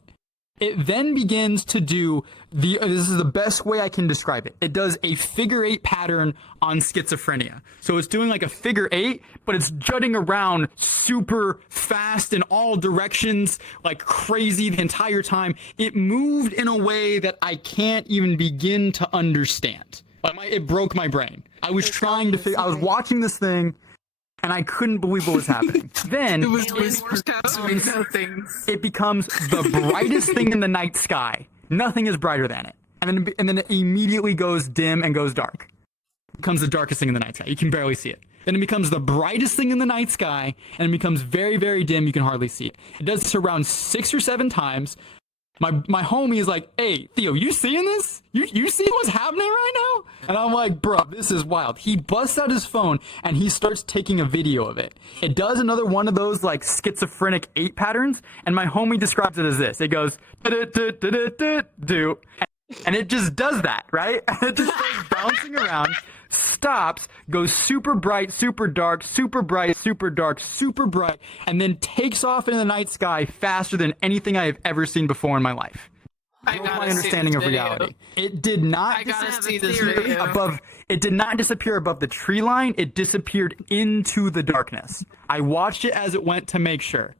it then begins to do this is the best way I can describe it. It does a figure eight pattern on schizophrenia. So it's doing like a figure eight, but it's jutting around super fast in all directions, like crazy the entire time. It moved in a way that I can't even begin to understand. Like it broke my brain. I was trying to figure, I was watching this thing, and I couldn't believe what was happening. Then it becomes the brightest thing in the night sky. Nothing is brighter than it. And then it immediately goes dim and goes dark. It becomes the darkest thing in the night sky. You can barely see it. Then it becomes the brightest thing in the night sky, and it becomes very, very dim. You can hardly see it. It does this around 6 or 7 times. My homie is like, "Hey, Theo, you seeing this? You see what's happening right now?" And I'm like, "Bro, this is wild." He busts out his phone and he starts taking a video of it. It does another one of those like schizophrenic 8 patterns, and my homie describes it as this. It goes do, and it just does that, right? It just goes bouncing around, stops, goes super bright, super dark, super bright, super dark, super bright, and then takes off into the night sky faster than anything I have ever seen before in my life. I gotta My understanding see of this video. reality. It did not I gotta see this disappear video. above. It did not disappear above the tree line. It disappeared into the darkness. I watched it as it went to make sure.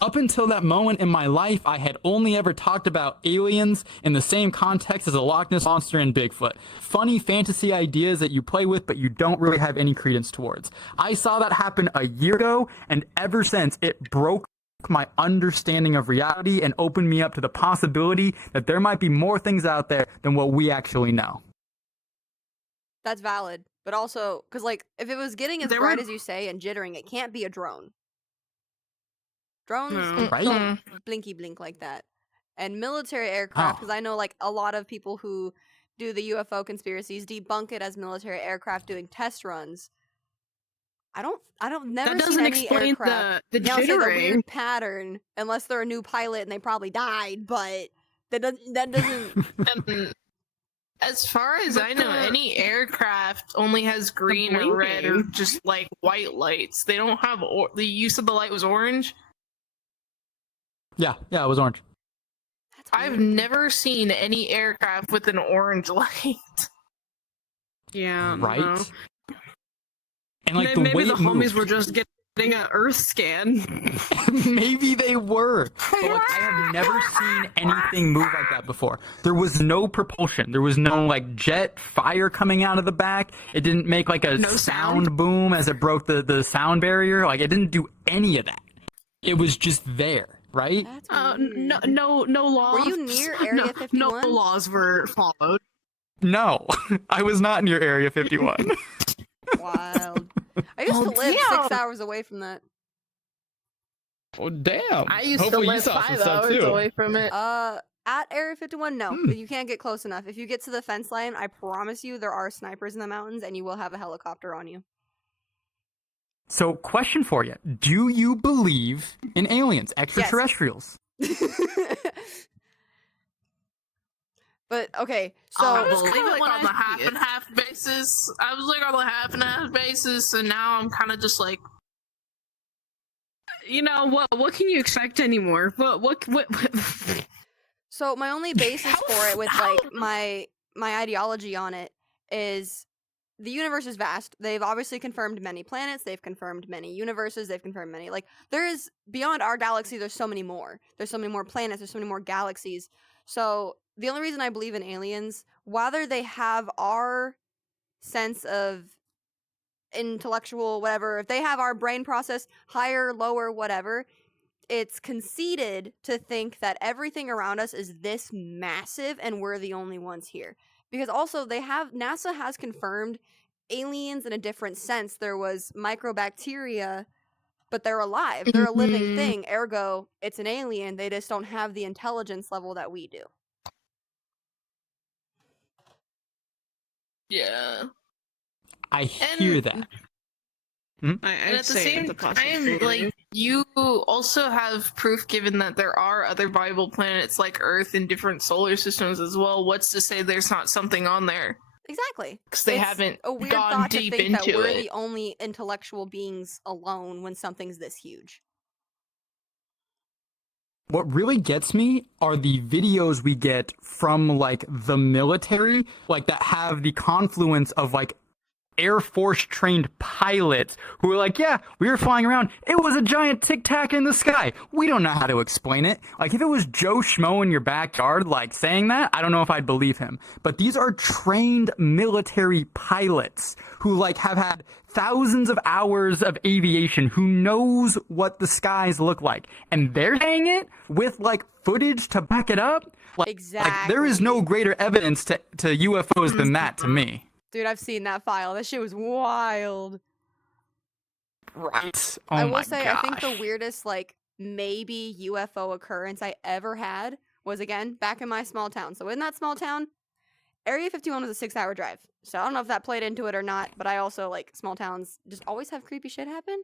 Up until that moment in my life, I had only ever talked about aliens in the same context as a Loch Ness Monster and Bigfoot. Funny fantasy ideas that you play with, but you don't really have any credence towards. I saw that happen a year ago, and ever since, it broke my understanding of reality and opened me up to the possibility that there might be more things out there than what we actually know. That's valid. But also, because, like, if it was getting as There bright were- as you say and jittering, it can't be a drone. Drones No. Right? don't blinky blink like that. And military aircraft, Oh. because I know, like, a lot of people who do the UFO conspiracies debunk it as military aircraft doing test runs. I don't never That seen doesn't any explain aircraft. the Now, I say the jittering. weird pattern, unless they're a new pilot and they probably died, but that doesn't And as far as But I know, the- any aircraft only has green or red or blinking. just like white lights. They don't have the use of the light was orange. Yeah, it was orange. That's I've weird. never seen any aircraft with an orange light. Yeah, Right? no. And like the Maybe way the it homies moved. were just getting an Earth scan. Maybe they were. But like, I have never seen anything move like that before. There was no propulsion. There was no like jet fire coming out of the back. It didn't make like a No sound sound? boom as it broke the sound barrier. Like it didn't do any of that. It was just there, right? That's No, weird. no laws. you near Area no, 51? No laws were followed. No, I was not near Area 51. Wild. I used Oh, to live damn. 6 hours away from that. Oh, damn. I used Hopefully to you live saw some 5 stuff hours too. away from it. At Area 51, no. You can't get close enough. If you get to the fence line, I promise you there are snipers in the mountains and you will have a helicopter on you. So, question for you. Do you believe in aliens, extraterrestrials? But, okay, so... I was believe kind it of when like on the I see half it. and half basis. I was like on the half and half basis, and now I'm kind of just like, You know what can you expect anymore? What So my only basis How for it with how- like my ideology on it is the universe is vast. They've obviously confirmed many planets, they've confirmed many universes, they've confirmed many like there is beyond our galaxy there's so many more. There's so many more planets, there's so many more galaxies. So the only reason I believe in aliens, whether they have our sense of intellectual whatever, if they have our brain process higher, lower, whatever, it's conceited to think that everything around us is this massive and we're the only ones here. Because also NASA has confirmed aliens in a different sense. There was microbacteria, but they're alive. They're a living Mhm. thing. Ergo, it's an alien. They just don't have the intelligence level that we do. yeah. I hear And- that. And at the same time, like, you also have proof given that there are other viable planets like Earth in different solar systems as well. What's to say there's not something on there? Exactly. Because they It's haven't a weird gone thought deep to think that into we're it. the only intellectual beings alone when something's this huge. What really gets me are the videos we get from like the military, like that have the confluence of like Air Force trained pilots who are like, yeah, we were flying around. It was a giant tic tac in the sky. We don't know how to explain it. Like if it was Joe Schmo in your backyard, like saying that, I don't know if I'd believe him. But these are trained military pilots who like have had thousands of hours of aviation, who knows what the skies look like. And they're saying it with like footage to back it up. Like there is no greater evidence to UFOs than that to me. Dude, I've seen that file. That shit was wild. Right. Oh I my will say, I think the gosh. weirdest, like, maybe UFO occurrence I ever had was, again, back in my small town. So in that small town, Area 51 was a 6-hour drive. So I don't know if that played into it or not, but I also, like, small towns just always have creepy shit happen.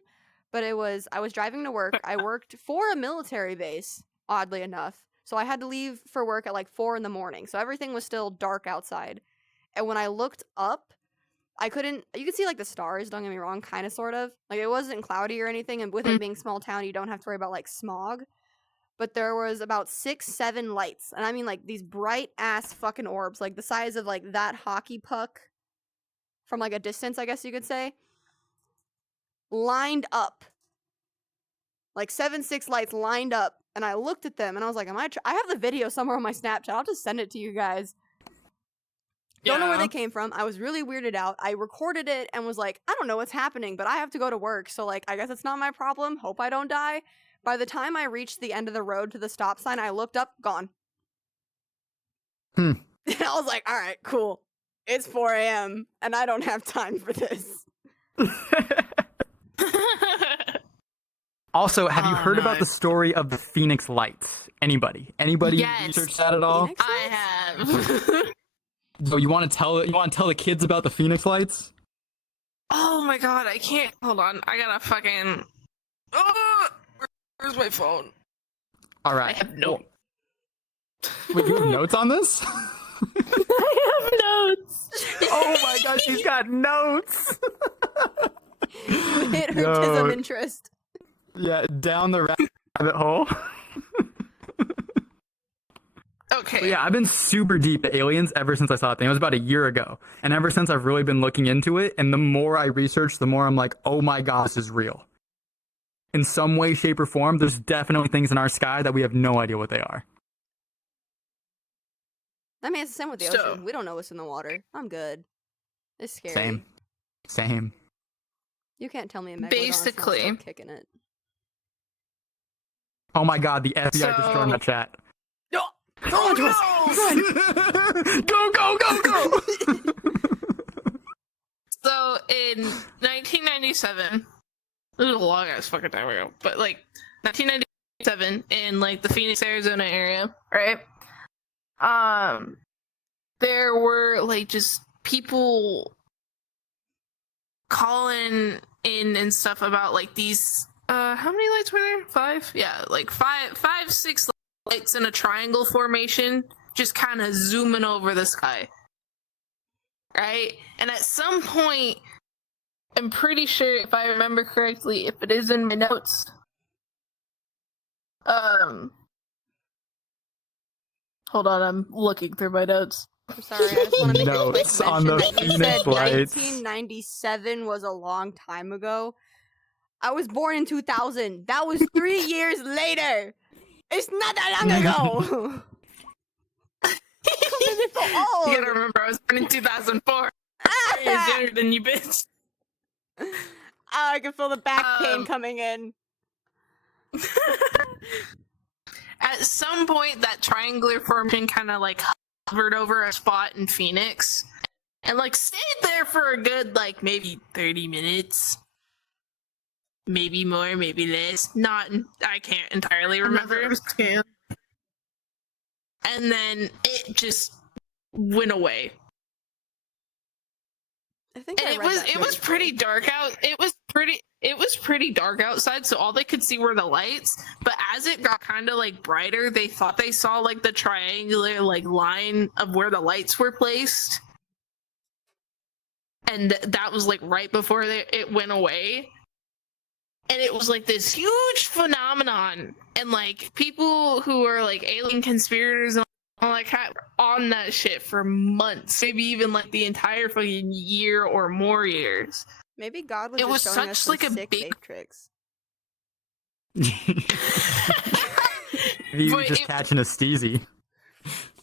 But I was driving to work. I worked for a military base, oddly enough. So I had to leave for work at, like, 4 in the morning. So everything was still dark outside. And when I looked up, you could see like the stars, don't get me wrong, kind of sort of. Like it wasn't cloudy or anything, and with it being small town, you don't have to worry about like smog. But there was about 6, 7 lights. And I mean like these bright ass fucking orbs, like the size of like that hockey puck from like a distance, I guess you could say. Lined up. Like 7, 6 lights lined up. And I looked at them and I was like, I have the video somewhere on my Snapchat. I'll just send it to you guys. Don't know where they came from. I was really weirded out. I recorded it and was like, I don't know what's happening, but I have to go to work. So, like, I guess it's not my problem. Hope I don't die. By the time I reached the end of the road to the stop sign, I looked up, gone. And I was like, all right, cool. It's 4 a.m. and I don't have time for this. Also, have you Oh, heard about no. the story of the Phoenix Lights? Anybody Yes. researched that at all? Phoenix I lights? have. So you want to tell the kids about the Phoenix Lights? Oh my god, I can't. Hold on. I gotta fucking. Oh, where's my phone? All I right. have no. Wait, you have notes on this? I have notes. Oh my gosh, she's got notes. You hit her interest. Yeah, down the rabbit hole. Okay. But yeah, I've been super deep at aliens ever since I saw it. It was about a year ago. And ever since I've really been looking into it, and the more I research, the more I'm like, oh my god, this is real. In some way, shape, or form, there's definitely things in our sky that we have no idea what they are. I mean, it's the same with the So- ocean. We don't know what's in the water. I'm good. It's scary. Same. You can't tell me a megalodon's Basically. not still kicking it. Oh my god, the FBI just So- joined my chat. Oh no! Go! So in 1997, this was a long ass fucking time ago, but like 1997. 7 in like the Phoenix, Arizona area, right? There were like just people calling in and stuff about like these how many lights were there? 5? Yeah, like 6 lights in a triangle formation just kind of zooming over the sky. Right? And at some point, I'm pretty sure if I remember correctly, if it is in my notes, hold on, I'm looking through my notes. I'm sorry, I just want to make a quick Notes on mention the that you Phoenix said lights. 1997 was a long time ago. I was born in 2000. That was 3 years later. It's not that long ago. You gotta remember, I was born in 2004. 3 years younger than you, bitch. I can feel the back pain coming in. At some point, that triangular formation kind of like hovered over a spot in Phoenix and like stayed there for a good like maybe 30 minutes. Maybe more, maybe less. I can't entirely remember. And then it just went away. I think And it was pretty dark out. It was pretty dark outside, so all they could see were the lights. But as it got kind of like brighter, they thought they saw like the triangular like line of where the lights were placed. And that was like right before it went away. And it was like this huge phenomenon, and like people who are like alien conspirators and all that kind on that shit for months, maybe even like the entire fucking year or more years. Maybe God was It just was showing us such some like a sick big- matrix. You were But just catching a steezy.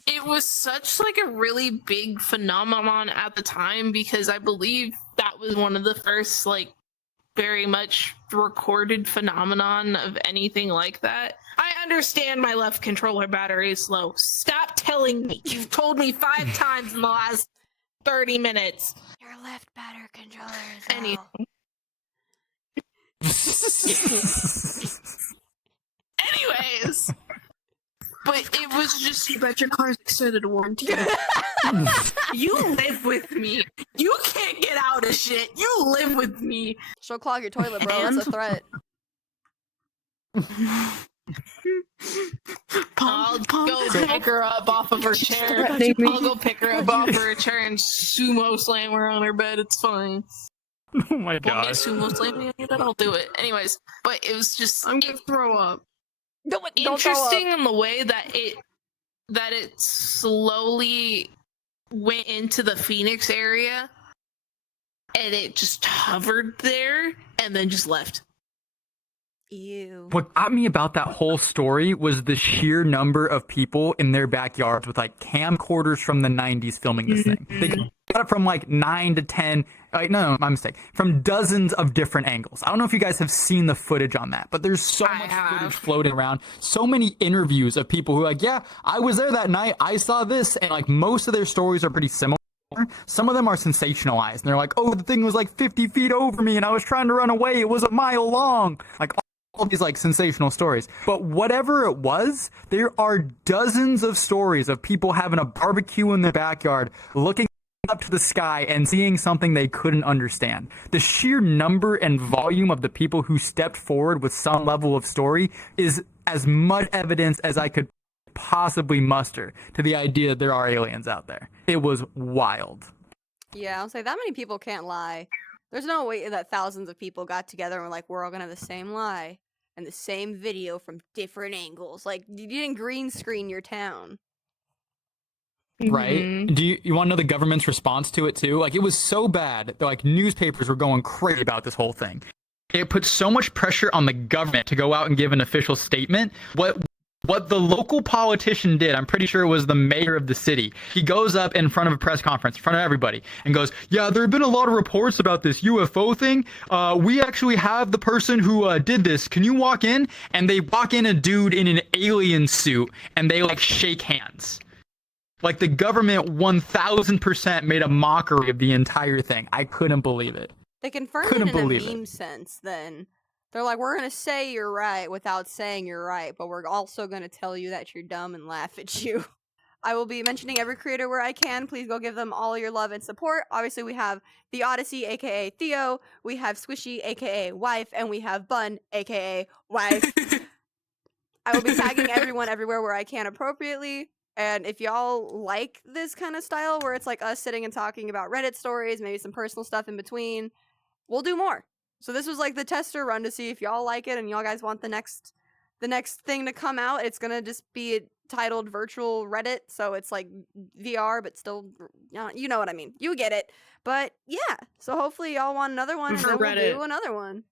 It was such like a really big phenomenon at the time because I believe that was one of the first like very much recorded phenomenon of anything like that. I understand my left controller battery is low. Stop telling me. You've told me 5 times in the last 30 minutes. Your left battery controller is Any- low. Anyways, but it was just Bet your car's extended warranty. you live with me. You can't get out of shit. You live with me. She'll clog your toilet, bro. It's a threat. I'll go pick her up off of her chair. threatening me. I'll go pick her up off her chair and sumo slam her on her bed. It's fine. Oh my Want me to god. sumo slam me on that? I'll do it. Anyways, but it was just I'm gonna throw up. Don't interesting in the way that it slowly went into the Phoenix area and it just hovered there and then just left. Ew. What got me about that whole story was the sheer number of people in their backyards with like camcorders from the 90s filming this thing. They got it from like 9 to 10. No, my mistake. From dozens of different angles. I don't know if you guys have seen the footage on that, but there's so I much have. footage floating around. So many interviews of people who are like, yeah, I was there that night. I saw this. And like most of their stories are pretty similar. Some of them are sensationalized. And they're like, oh, the thing was like 50 feet over me and I was trying to run away. It was a mile long. Like all these like sensational stories. But whatever it was, there are dozens of stories of people having a barbecue in their backyard, looking up to the sky and seeing something they couldn't understand. The sheer number and volume of the people who stepped forward with some level of story is as much evidence as I could possibly muster to the idea that there are aliens out there. It was wild. Yeah, I'll say that many people can't lie. There's no way that thousands of people got together and were like, we're all gonna have the same lie and the same video from different angles. Like, you didn't green screen your town. Right? Mhm. Do you want to know the government's response to it too? Like, it was so bad that like newspapers were going crazy about this whole thing. It put so much pressure on the government to go out and give an official statement. What the local politician did, I'm pretty sure it was the mayor of the city. He goes up in front of a press conference, in front of everybody, and goes, yeah, there have been a lot of reports about this UFO thing. We actually have the person who did this. Can you walk in? And they walk in a dude in an alien suit, and they like shake hands. Like the government 1000% made a mockery of the entire thing. I couldn't believe it. They confirmed Couldn't it in a believe it. meme sense then. They're like, we're gonna say you're right without saying you're right, but we're also gonna tell you that you're dumb and laugh at you. I will be mentioning every creator where I can. Please go give them all your love and support. Obviously, we have TheOdicy, aka Theo. We have Squishy, aka Wife, and we have Bun, aka Wife. I will be tagging everyone everywhere where I can appropriately. And if y'all like this kind of style where it's like us sitting and talking about Reddit stories, maybe some personal stuff in between, we'll do more. So this was like the tester run to see if y'all like it and y'all guys want the next thing to come out. It's gonna just be titled Virtual Reddit, so it's like VR, but still, you know what I mean. You get it. But yeah, so hopefully y'all want another one, and For then we'll Reddit. do another one.